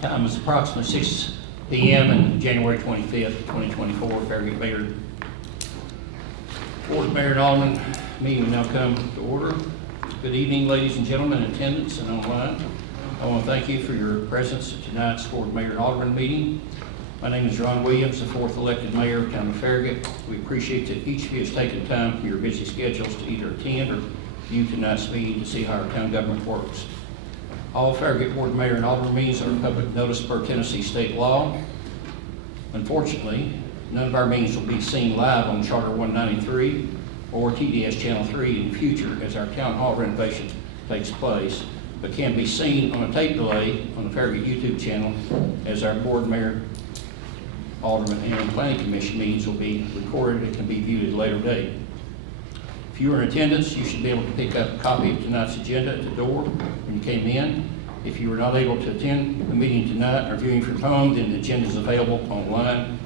Time is approximately 6 p.m. on January 25th, 2024, Farragut Mayor. Board of Mayor and Aldermen meeting will now come to order. Good evening, ladies and gentlemen in attendance and online. I want to thank you for your presence at tonight's Board of Mayor and Aldermen meeting. My name is Ron Williams, the fourth elected mayor of Town of Farragut. We appreciate that each of you has taken time from your busy schedules to either attend or view tonight's meeting to see how our town government works. All Farragut Board of Mayor and Aldermen meetings are public notice per Tennessee state law. Unfortunately, none of our meetings will be seen live on Charter 193 or TDS Channel 3 in the future as our town hall renovation takes place, but can be seen on a tape delay on the Farragut YouTube channel as our Board, Mayor, Alderman, and Planning Commission meetings will be recorded and can be viewed at a later date. If you are in attendance, you should be able to pick up a copy of tonight's agenda at the door when you came in. If you were not able to attend the meeting tonight or viewing from home, then the agenda is available online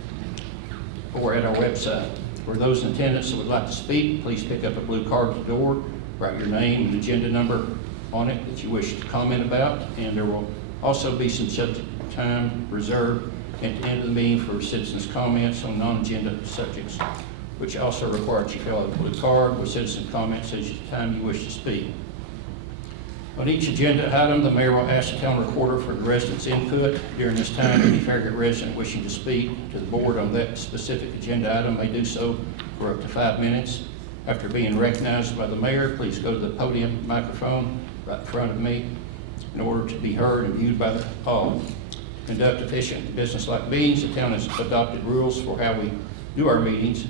or at our website. For those in attendance that would like to speak, please pick up a blue card at the door, write your name and agenda number on it that you wish to comment about, and there will also be some subject time reserved at the end of the meeting for citizens' comments on non-agenda subjects, which also requires you fill out a blue card with citizen comments as the time you wish to speak. On each agenda item, the mayor will ask the town recorder for the residents' input. During this time, any Farragut resident wishing to speak to the board on that specific agenda item may do so for up to 5 minutes. After being recognized by the mayor, please go to the podium microphone right in front of me in order to be heard and viewed by all. Conduct efficient business-like meetings. The town has adopted rules for how we do our meetings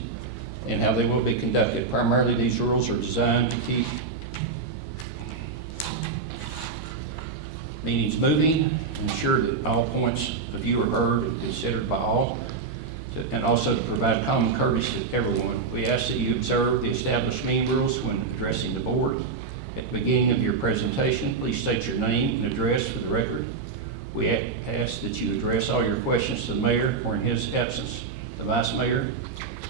and how they will be conducted. Primarily, these rules are designed to keep meetings moving, ensure that all points of view are heard and considered by all, and also to provide common courtesy to everyone. We ask that you observe the established meeting rules when addressing the board. At the beginning of your presentation, please state your name and address for the record. We ask that you address all your questions to the mayor or in his absence, the vice mayor.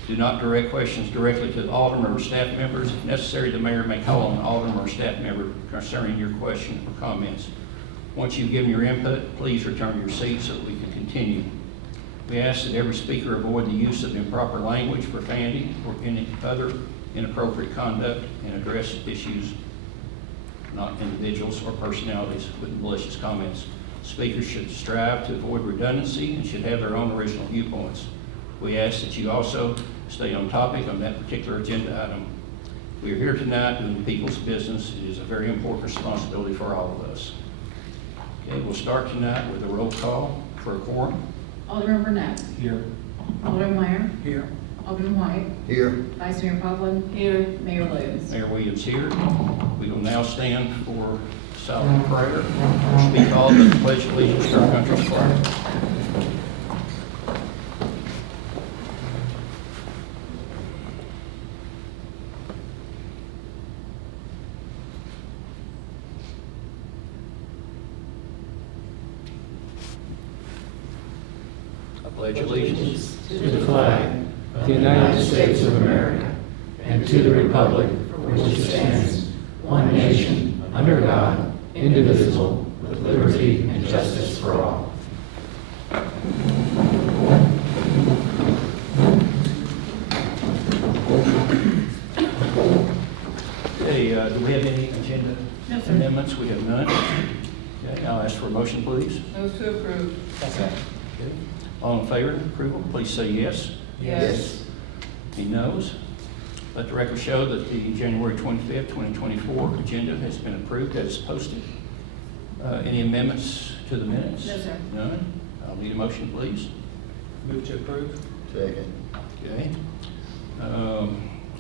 Do not direct questions directly to the alderman or staff members. If necessary, the mayor may call on the alderman or staff member concerning your question or comments. Once you've given your input, please return to your seat so that we can continue. We ask that every speaker avoid the use of improper language, profanity, or any other inappropriate conduct and address issues, not individuals or personalities, with malicious comments. Speakers should strive to avoid redundancy and should have their own original viewpoints. We ask that you also stay on topic on that particular agenda item. We are here tonight doing the people's business. It is a very important responsibility for all of us. Okay, we'll start tonight with a roll call for a quorum. Alderman Burnett. Here. Alderman Meyer. Here. Alderman White. Here. Vice Mayor Coughlin. Here. Mayor Williams. Mayor Williams here. We will now stand for silent prayer. We'll speak all of the pledge of allegiance to our country's flag. I pledge allegiance to the flag of the United States of America and to the republic for which it stands, one nation, under God, indivisible, with liberty and justice for all. Okay, do we have any agenda No, sir. amendments? We have none. Okay, I'll ask for a motion, please. Move to approve. Okay. All in favor of approval, please say yes. Yes. Any noes? Let the record show that the January 25th, 2024 agenda has been approved as posted. Any amendments to the minutes? No, sir. None? I'll need a motion, please. Move to approve. Second. Okay.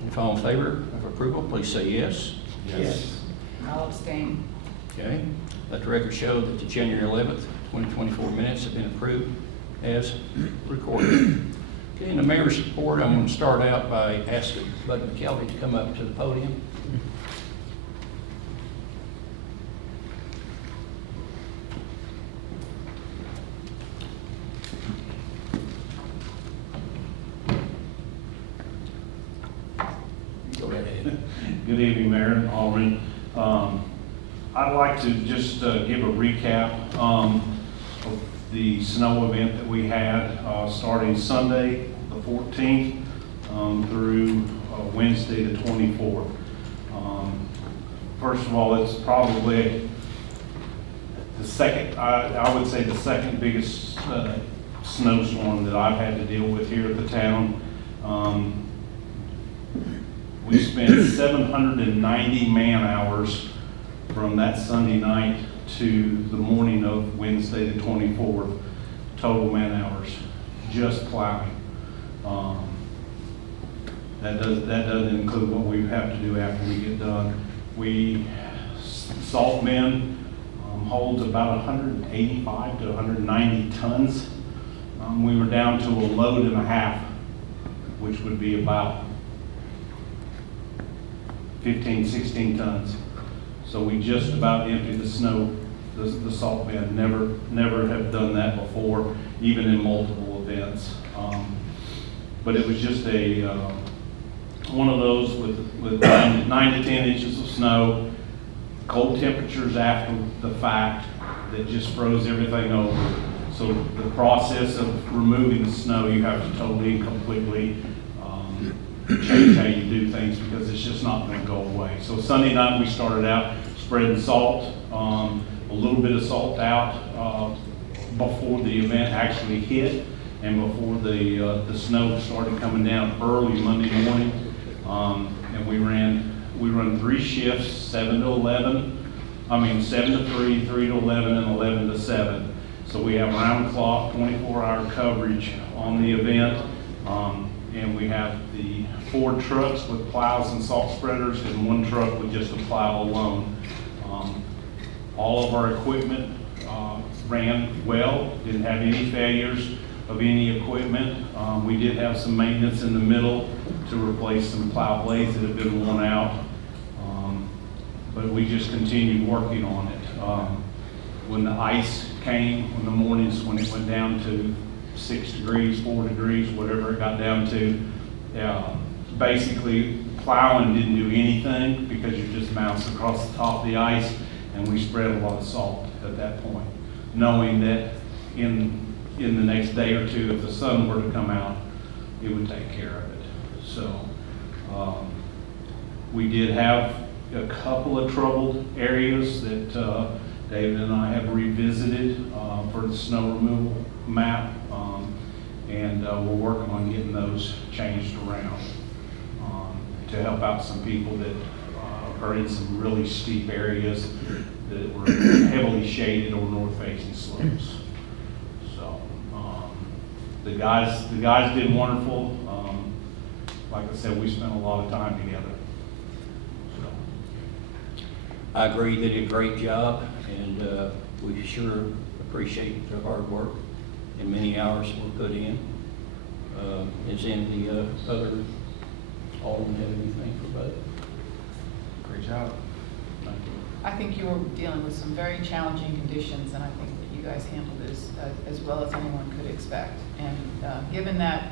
If all in favor of approval, please say yes. Yes. I'll abstain. Okay. Let the record show that the January 11th, 2024 minutes have been approved as recorded. Okay, in the mayor's report, I'm going to start out by asking Bud McKelvey to come up to the podium. Go right ahead. Good evening, Mayor and Alderman. I'd like to just give a recap. the snow event that we had starting Sunday, the 14th, through Wednesday, the 24th. First of all, it's probably the second, I would say the second biggest snowstorm that I've had to deal with here at the town. We spent 790 man-hours from that Sunday night to the morning of Wednesday, the 24th, total man-hours, just plowing. That doesn't include what we have to do after we get done. Salt bin holds about 185 to 190 tons. We were down to a load and a half, which would be about 15, 16 tons. So we just about emptied the salt bin. Never have done that before, even in multiple events. But it was just one of those with 9 to 10 inches of snow, cold temperatures after the fact that just froze everything over. So the process of removing the snow, you have to totally and completely change how you do things because it's just not going to go away. So Sunday night we started out spreading salt, a little bit of salt out before the event actually hit and before the snow started coming down early Monday morning. And we run 3 shifts, 7 to 3, 3 to 11, and 11 to 7. So we have round the clock, 24-hour coverage on the event. And we have the 4 trucks with plows and salt spreaders and 1 truck with just a plow alone. All of our equipment ran well, didn't have any failures of any equipment. We did have some maintenance in the middle to replace some plow blades that have been worn out. But we just continued working on it. When the ice came, in the mornings when it went down to 6 degrees, 4 degrees, whatever it got down to, basically plowing didn't do anything because you just bounced across the top of the ice, and we spread a lot of salt at that point, knowing that in the next day or two, if the sun were to come out, it would take care of it. So we did have a couple of troubled areas that David and I have revisited for the snow removal map, and we're working on getting those changed around to help out some people that are in some really steep areas that were heavily shaded or north-facing slopes. So the guys did wonderful. Like I said, we spent a lot of time together. So. I agree, they did a great job, and we sure appreciate their hard work and many hours were put in. Is any of the other aldermen have anything for both? Great job. Thank you. I think you were dealing with some very challenging conditions, and I think that you guys handled this as well as anyone could expect. And given that,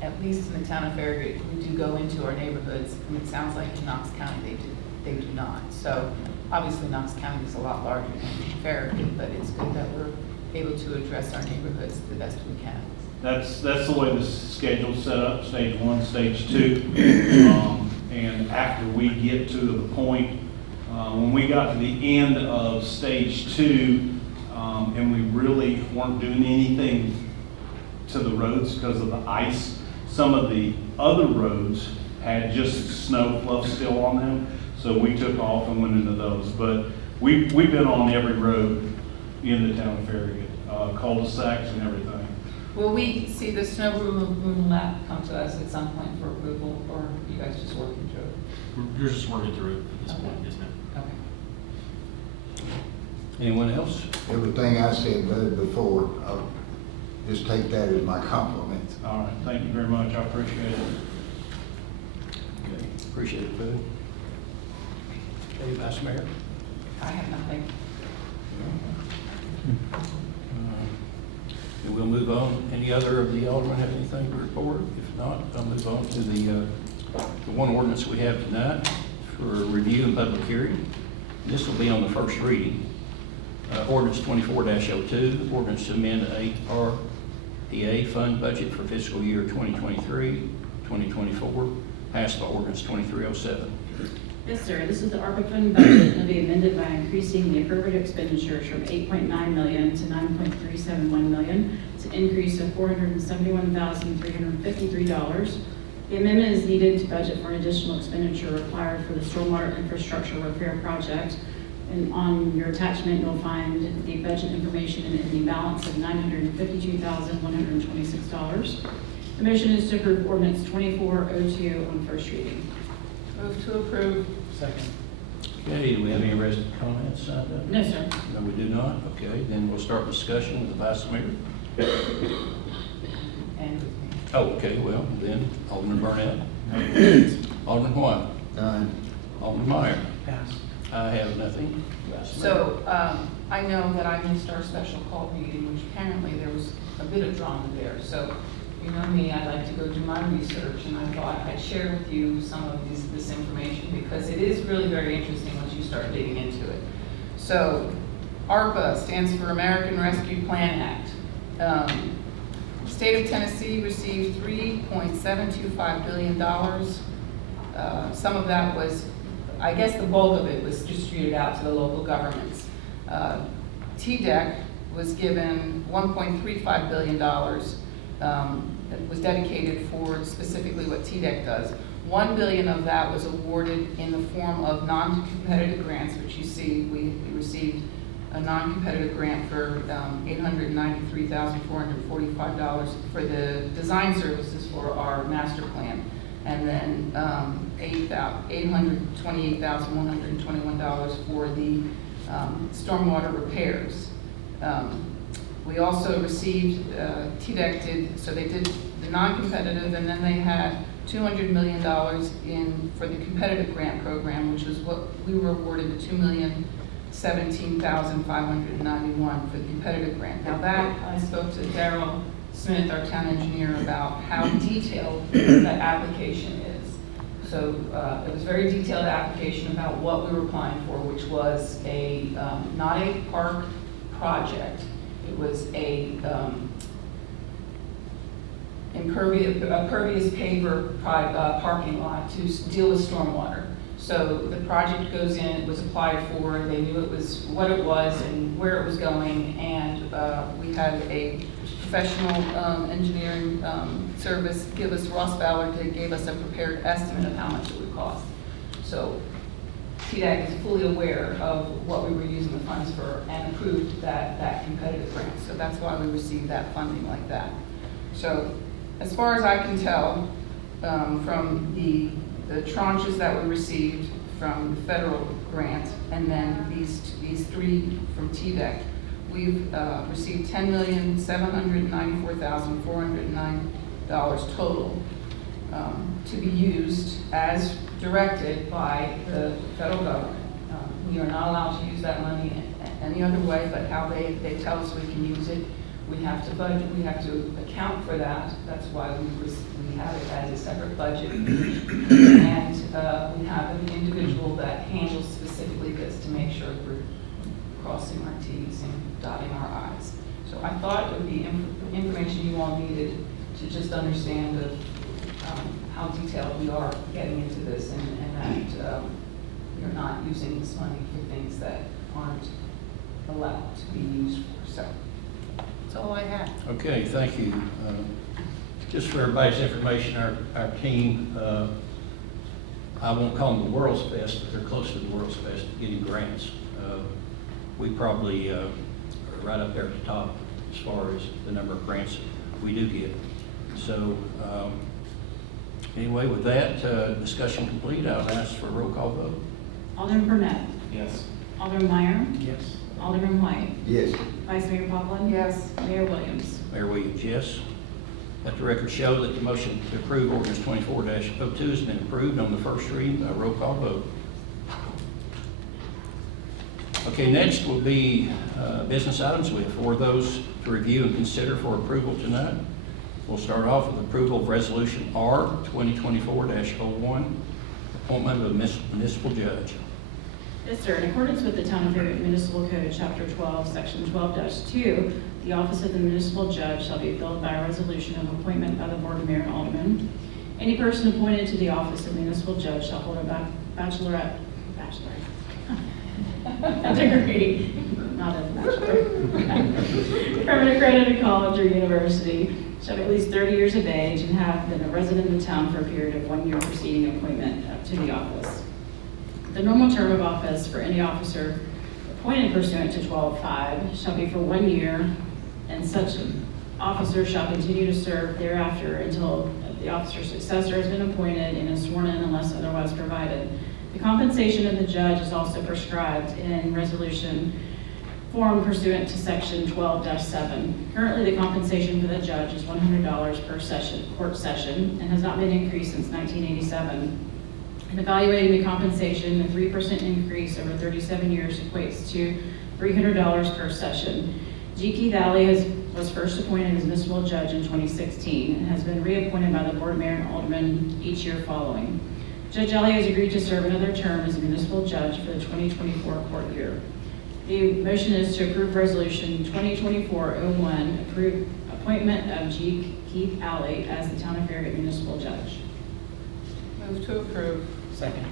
at least in the town of Farragut, we do go into our neighborhoods, and it sounds like in Knox County they do not. So obviously Knox County is a lot larger than Farragut, but it's good that we're able to address our neighborhoods the best we can. That's the way the schedule's set up, stage 1, stage 2. And after we get to the point, when we got to the end of stage 2, and we really weren't doing anything to the roads because of the ice, some of the other roads had just snow fluff still on them, so we took off and went into those. But we've been on every road in the town of Farragut, cul-de-sacs and everything. Will we see the snow removal map come to us at some point for approval, or are you guys just working through it? You're just working through it at this Okay. point, yes, ma'am. Okay. Anyone else? Everything I said before, I'll just take that as my compliment. All right, thank you very much, I appreciate it. Okay, appreciate it, Bud. Okay, Vice Mayor? I have nothing. And we'll move on. Any other of the aldermen have anything to report? If not, I'll move on to the one ordinance we have tonight for review and public hearing. This will be on the first reading. Ordinance 24-02, ordinance to amend the ARPA fund budget for fiscal year 2023-2024, passed by ordinance 2307. Yes, sir. This is the ARPA fund budget. It'll be amended by increasing the appropriate expenditures from $8.9 million to $9.371 million. It's an increase of $471,353. The amendment is needed to budget for an additional expenditure required for the stormwater infrastructure repair project. And on your attachment, you'll find the budget information and ending balance of $952,126. The motion is to approve ordinance 2402 on first reading. Move to approve. Second. Okay, do we have any resident comments? No, sir. No, we do not. Okay, then we'll start discussion with the vice mayor. And with me. Oh, okay, well, then Alderman Burnett. Alderman White. None. Alderman Meyer. Pass. I have nothing. Vice Mayor. So, I know that I missed our special call meeting, which apparently there was a bit of drama there. So, you know me, I like to go do my research, and I thought I'd share with you some of this information because it is really very interesting once you start digging into it. So, ARPA stands for American Rescue Plan Act. State of Tennessee received $3.725 billion. Some of that was, I guess the bulk of it was distributed out to the local governments. TDEC was given $1.35 billion that was dedicated for specifically what TDEC does. $1 billion of that was awarded in the form of non-competitive grants, which you see we received a non-competitive grant for $893,445 for the design services for our master plan, and then $828,121 for the stormwater repairs. We also received, TDEC did, so they did the non-competitive, and then they had $200 million for the competitive grant program, which was what we were awarded, the $2,017,591 for the competitive grant. Now that, I spoke to Daryl Smith, our town engineer, about how detailed that application is. So it was a very detailed application about what we were applying for, which was not a park project. It was a impervious paver parking lot to deal with stormwater. So the project goes in, it was applied for, they knew it was what it was and where it was going, and we had a professional engineering service give us, Ross Ballard, that gave us a prepared estimate of how much it would cost. So TDEC is fully aware of what we were using the funds for and approved that competitive grant. So that's why we received that funding like that. So as far as I can tell, from the tranches that we received from the federal grant, and then these three from TDEC, we've received $10,794,409 total to be used as directed by the federal government. We are not allowed to use that money any other way but how they tell us we can use it. We have to budget, we have to account for that. That's why we have it as a separate budget. And we have an individual that handles specifically this to make sure we're crossing our T's and dotting our I's. So I thought it would be information you all needed to just understand how detailed we are getting into this, and that we are not using this money for things that aren't allowed to be used for. So that's all I have. Okay, thank you. Just for everybody's information, our team, I won't call them the world's best, but they're close to the world's best at getting grants. We probably are right up there at the top as far as the number of grants we do get. So anyway, with that discussion complete, I'll ask for a roll call vote. Alderman Burnett. Yes. Alderman Meyer. Yes. Alderman White. Yes. Vice Mayor Poplin. Yes. Mayor Williams. Mayor Williams, yes. Let the record show that the motion to approve ordinance 24-02 has been approved on the first reading by roll call vote. Okay, next will be business items. We have 4 of those to review and consider for approval tonight. We'll start off with approval of Resolution R 2024-01, appointment of a municipal judge. Yes, sir. In accordance with the Town of Farragut Municipal Code, Chapter 12, Section 12-2, the office of the municipal judge shall be filled by a resolution of appointment by the Board of Mayor and Aldermen. Any person appointed to the office of municipal judge shall hold a a degree, not a bachelor, from an accredited college or university, shall be at least 30 years of age and have been a resident of the town for a period of 1 year preceding appointment to the office. The normal term of office for any officer appointed pursuant to 12.5 shall be for 1 year, and such officer shall continue to serve thereafter until the officer's successor has been appointed and is sworn in unless otherwise provided. The compensation of the judge is also prescribed in resolution form pursuant to section 12-7. Currently, the compensation for the judge is $100 per court session, and has not been increased since 1987. In evaluating the compensation, a 3% increase over 37 years equates to $300 per session. G. Keith Alley was first appointed as municipal judge in 2016 and has been reappointed by the Board of Mayor and Aldermen each year following. Judge Alley has agreed to serve another term as a municipal judge for the 2024 court year. The motion is to approve resolution 2024-01, approve appointment of G. Keith Alley as the Town of Farragut municipal judge. Move to approve. Second.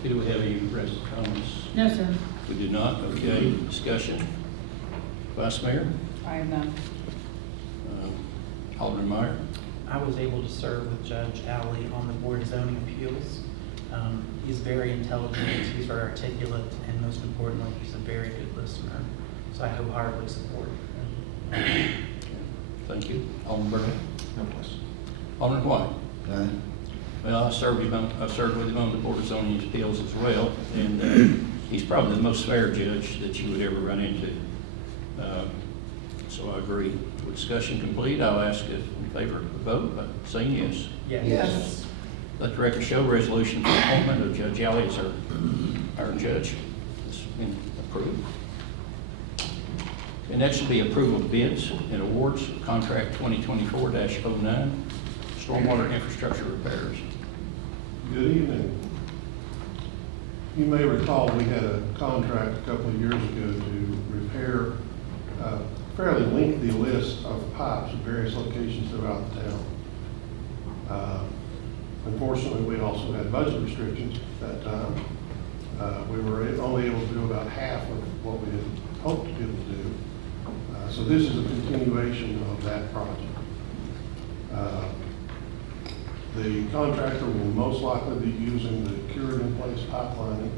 Okay, do we have any rest comments? No, sir. We do not. Okay, discussion. Vice Mayor? I have none. Alderman Meyer? I was able to serve with Judge Alley on the Board of Zoning Appeals. He's very intelligent, he's very articulate, and most importantly, he's a very good listener. So I wholeheartedly support him. Thank you. Alderman Burnett? No question. Alderman White? None. Well, I served with him on the Board of Zoning Appeals as well, and he's probably the most fair judge that you would ever run into. So I agree. With discussion complete, I'll ask if in favor of the vote by saying yes. Yes. Let the record show resolution for appointment of Judge Alley as our judge has been approved. And next will be approval of bids and awards of contract 2024-09, stormwater infrastructure repairs. Good evening. You may recall we had a contract a couple of years ago to repair a fairly lengthy list of pipes at various locations throughout the town. Unfortunately, we also had budget restrictions at that time. We were only able to do about half of what we had hoped to be able to do. So this is a continuation of that project. The contractor will most likely be using the cured in place pipelining.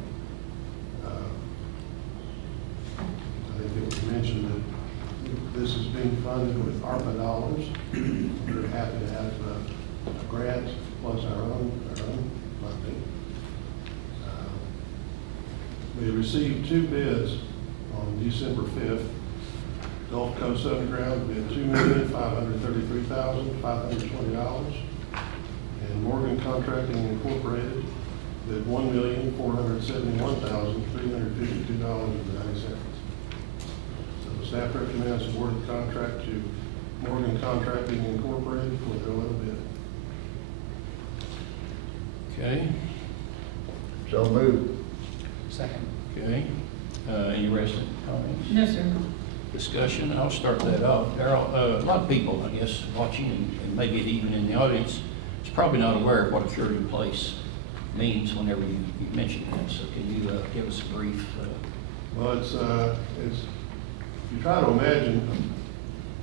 I think it was mentioned that this is being funded with ARPA dollars. We're happy to have a grant plus our own funding. We received 2 bids on December 5th. Gulf Coast Underground bid $2,533,520. And Morgan Contracting Incorporated bid $1,471,352.90. So the staff recommends award the contract to Morgan Contracting Incorporated for their low bid. Okay, So moved. Second. okay. Any resident comments? No, sir. Discussion, I'll start that off. Darrell, a lot of people, I guess, watching and maybe even in the audience, is probably not aware of what a cured in place means whenever you mention that. So can you give us a brief? Well, it's you try to imagine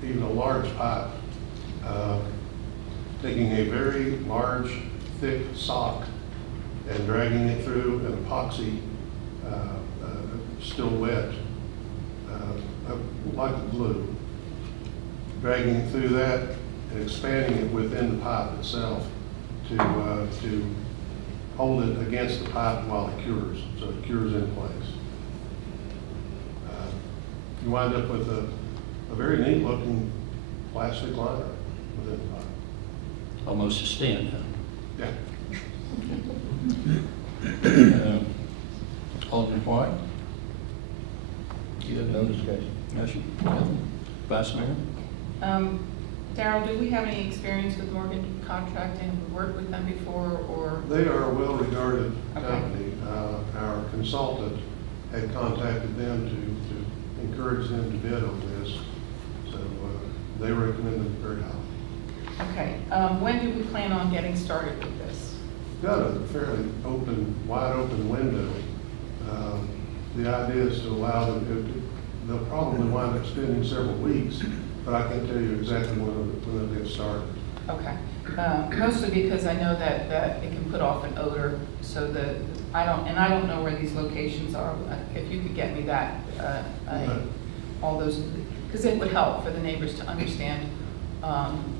even a large pipe, taking a very large, thick sock and dragging it through an epoxy, still wet, like glue, dragging it through that and expanding it within the pipe itself to hold it against the pipe while it cures, so it cures in place. You wind up with a very neat looking plastic liner within the pipe. Almost a stent, huh? Yeah. Alderman White? You have No discussion. Motion. Vice Mayor? Darrell, do we have any experience with Morgan Contracting? Have we worked with them before, or? They are a well-regarded Okay. company. Our consultant had contacted them to encourage them to bid on this. So they recommended it very highly. Okay, when do we plan on getting started with this? Got a fairly wide open window. The idea is to allow them, they'll probably wind up spending several weeks, but I can't tell you exactly when they'll get started. Okay, mostly because I know that it can put off an odor, so that, I don't know where these locations are. If you could get me that, all those, because it would help for the neighbors to understand,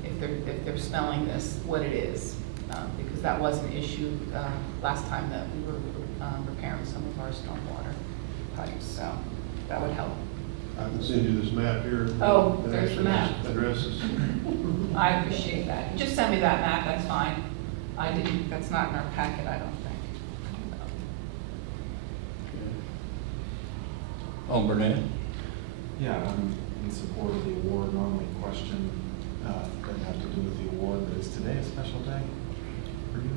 if they're smelling this, what it is. Because that was an issue, last time that we were, repairing some of our stormwater pipes, so that would help. I can send you this map here. Oh, that there's the actually map. Addresses. I appreciate that. Just send me that map, that's fine. That's not in our packet, I don't think. Alderman Burnett? Yeah, I'm in support of the award. My only question doesn't have to do with the award, but is today a special day for you?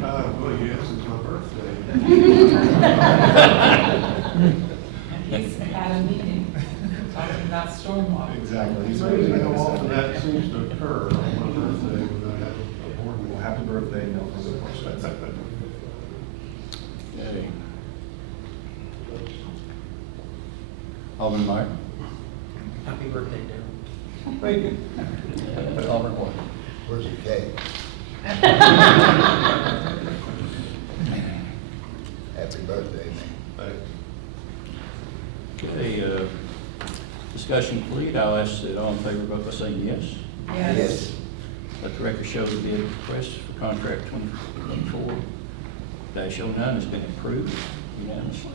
Well, yes, it's my birthday. He's at a meeting talking about stormwater. Exactly. It's amazing how often that seems to occur on my birthday when I have a board meeting. Well, happy birthday, no further questions. Okay. Alderman Meyer? Happy birthday, Darryl. Thank you. Alderman White? Where's the cake? Happy birthday, man. Thank you. Okay, discussion complete. I'll ask that all in favor vote by saying yes. Yes. Let the record show the bid request for contract 2024-09 has been approved unanimously.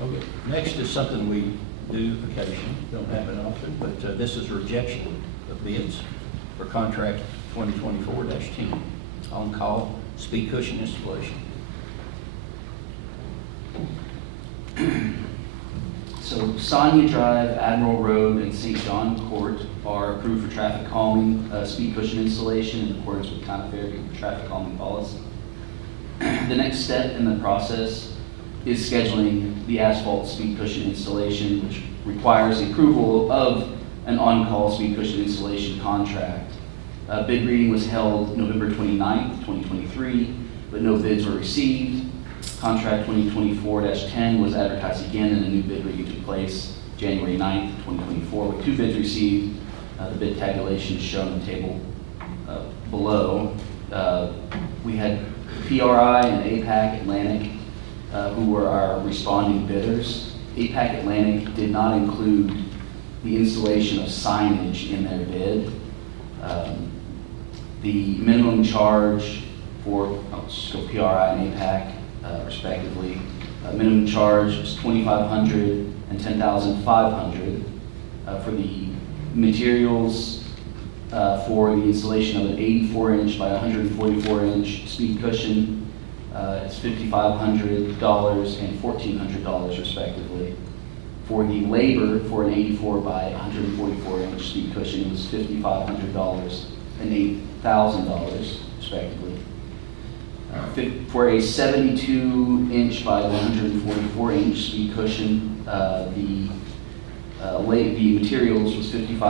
Okay, next is something we do occasionally, don't happen often, but this is rejection of bids for contract 2024-10, on-call speed cushion installation. So Sonia Drive, Admiral Road, and St. John Court are approved for traffic calming speed cushion installation in accordance with Town of Farragut traffic calming policy. The next step in the process is scheduling the asphalt speed cushion installation, which requires the approval of an on-call speed cushion installation contract. Bid reading was held November 29th, 2023, but no bids were received. Contract 2024-10 was advertised again, and a new bid reading took place January 9th, 2024, with 2 bids received. The bid tabulation is shown in the table below. We had PRI and APAC Atlantic, who were our responding bidders. APAC Atlantic did not include the installation of signage in their bid. The minimum charge for, I'll just go PRI and APAC respectively. Minimum charge is $2,500 and $10,500 for the materials for the installation of an 84-inch by 144-inch speed cushion. It's $5,500 and $1,400 respectively. For the labor for an 84 by 144-inch speed cushion, it was $5,500 and $8,000 respectively. For a 72-inch by 144-inch speed cushion, the materials was $5,500